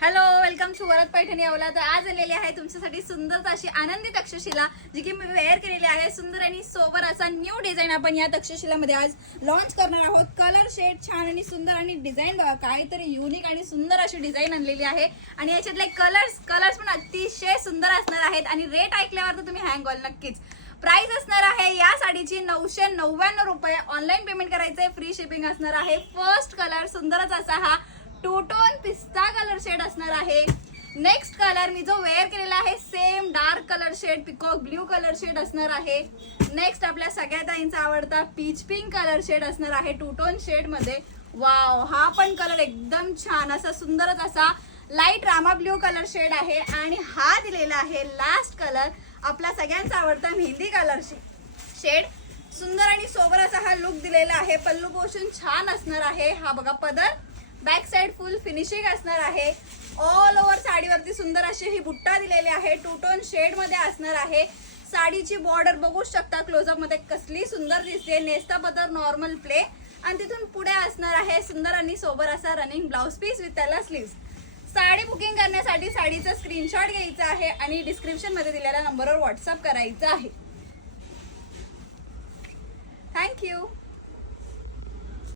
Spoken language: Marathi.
Hello, welcome to Varad Paithani अवला. तर आज आलेली आहे तुमच्यासाठी सुंदर अशी आनंदी तक्षशिला, जी की मी वेअर केलेली आहे. सुंदर आणि सोबर असा न्यू डिझाईन आपण या तक्षशिलामध्ये आज लॉन्च करणार आहोत. कलर शेड छान आणि सुंदर आणि डिझाईन बघा काहीतरी युनिक आणि सुंदर अशी डिझाईन आणलेली आहे. आणि याच्यातले कलर्स पण अतिशय सुंदर असणार आहेत. आणि रेट ऐकल्यावर तर तुम्ही हँग व्हाल नक्कीच. प्राइस असणार आहे या साडीची 999 रुपये. ऑनलाईन पेमेंट करायचंय, फ्री शिपिंग असणार आहे. फर्स्ट कलर सुंदरच असा हा टू टोन पिस्ता कलर शेड असणार आहे. नेक्स्ट कलर मी जो वेअर केलेला आहे same dark colour shade peacock blue colour shade असणार आहे. नेक्स्ट आपल्या सगळ्या ताईंचा आवडता पीच पिंक कलर शेड असणार आहे टू टोन शेड मध्ये. वाव, हा पण कलर एकदम छान असा सुंदरच असा light Rama blue colour shade आहे. आणि हा दिलेला आहे लास्ट कलर आपला सगळ्यांचा आवडता मेहंदी कलर शेड. सुंदर आणि सोबर असा हा लुक दिलेला आहे. पल्लू पोर्शन छान असणार आहे. हा बघा पदर, बॅक साइड फुल फिनिशिंग असणार आहे. ऑल ओव्हर साडीवरती सुंदर अशी ही बुट्टा दिलेली आहे. टू टोन शेड मध्ये असणार आहे. साडीची बॉर्डर बघू शकता क्लोजअप मध्ये कसली सुंदर दिसते. नेस्ता पदर नॉर्मल प्ले आणि तिथून पुढे असणार आहे सुंदर आणि सोबर असा रनिंग ब्लाउज पीस विथ त्याला स्लीव्स. साडी बुकिंग करण्यासाठी साडीचा स्क्रीनशॉट घ्यायचा आहे आणि डिस्क्रिप्शन मध्ये दिलेल्या नंबरवर व्हॉट्सअप करायचं आहे. थँक्यू.